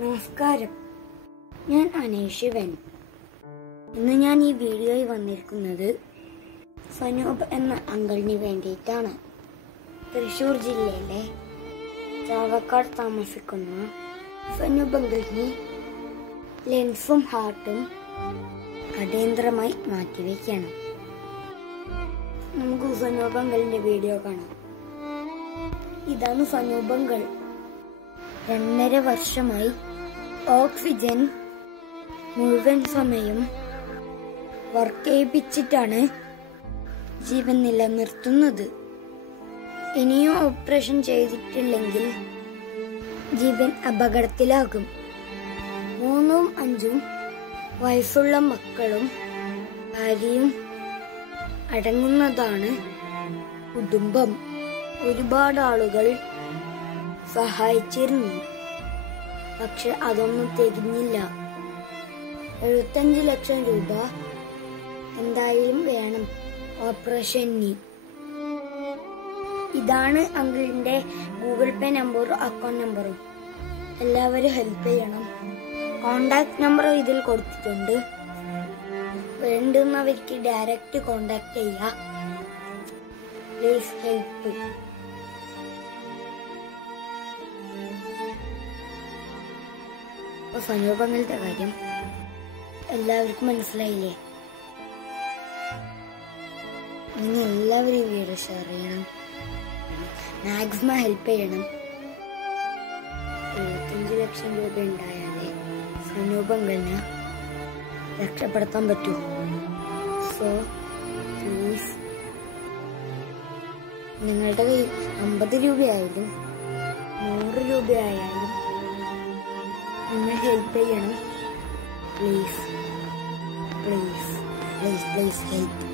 നമസ്കാരം, ഞാൻ അനേഷിവൻ. ഇന്ന് ഞാൻ ഈ വീഡിയോയിൽ വന്നിരിക്കുന്നത് സനൂപ് എന്ന അങ്കിളിന് വേണ്ടിയിട്ടാണ്. തൃശ്ശൂർ ജില്ലയിലെ ചാവക്കാട് താമസിക്കുന്ന സനൂപ് അങ്കിളിന് ലെൻസും ഹാർട്ടും അടിയന്തരമായി മാറ്റിവെക്കണം. നമുക്ക് സനൂപ് അങ്കിളിന്റെ വീഡിയോ കാണാം. ഇതാണ് സനൂപ് അങ്കിൾ. 2.5 വർഷമായി ഓക്സിജൻ മുഴുവൻ സമയം വർക്ക് ചെയ്യിപ്പിച്ചിട്ടാണ് ജീവൻ നിലനിർത്തുന്നത്. ഇനിയും ഓപ്പറേഷൻ ചെയ്തിട്ടില്ലെങ്കിൽ ജീവൻ അപകടത്തിലാകും. 3ഉം 5ഉം വയസ്സുള്ള മക്കളും ഭാര്യയും അടങ്ങുന്നതാണ് കുടുംബം. ഒരുപാട് ആളുകൾ സഹായിച്ചിരുന്നു, പക്ഷെ അതൊന്നും തികഞ്ഞില്ല. 75 ലക്ഷം രൂപ എന്തായാലും വേണം ഓപ്പറേഷന്. ഇതാണ് അങ്കിളിന്റെ ഗൂഗിൾ പേ നമ്പറും അക്കൗണ്ട് നമ്പറും. എല്ലാവരും ഹെൽപ്പ് ചെയ്യണം. കോണ്ടാക്ട് നമ്പർ ഇതിൽ കൊടുത്തിട്ടുണ്ട്. വേണ്ടുന്നവർക്ക് ഡയറക്റ്റ് കോണ്ടാക്ട് ചെയ്യാം. Please help. സനൂപ് അങ്കിളിന്റെ കാര്യം എല്ലാവർക്കും മനസ്സിലായില്ലേ? നിങ്ങൾ എല്ലാവരും വീഡിയോ ഷെയർ ചെയ്യണം, മാക്സിമം ഹെൽപ്പ് ചെയ്യണം. 75 ലക്ഷം രൂപ ഉണ്ടായാലേ സനൂപ് അങ്കിളിനെ രക്ഷപ്പെടുത്താൻ പറ്റൂ. സോ പ്ലീസ്, നിങ്ങളുടെ കയ്യിൽ 50 രൂപയായാലും 100 രൂപയായാലും നിങ്ങൾ ഹെൽപ്പ് ചെയ്യണം. Please please please please help.